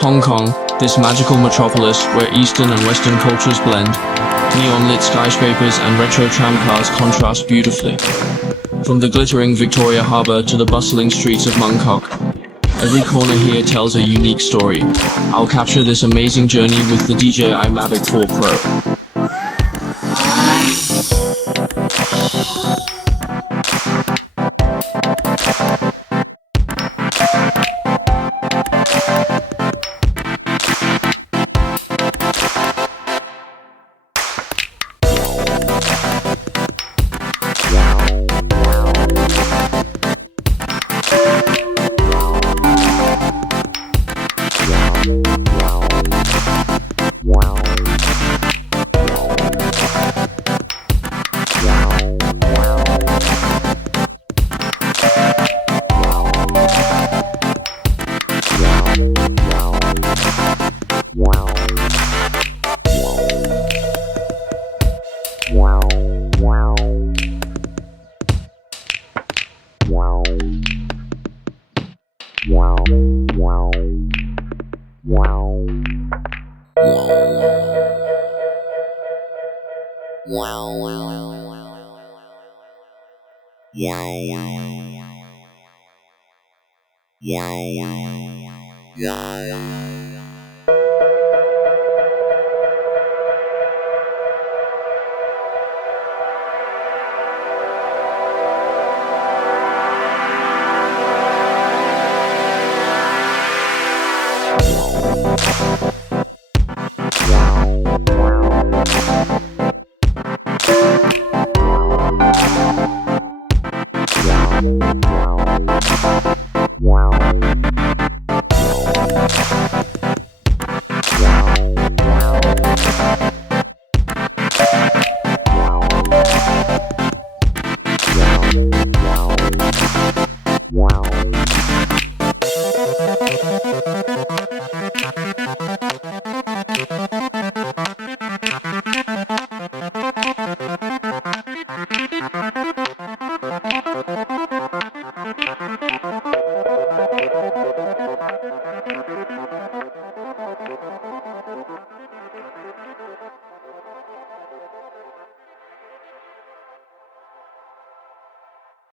Hong Kong, this magical metropolis where Eastern and Western cultures blend, neon-lit skyscrapers and retro tram cars contrast beautifully. From the glittering Victoria Harbour to the bustling streets of Mongkok, every corner here tells a unique story. I'll capture this amazing journey with the DJI Mavic 4 Pro. Yeah.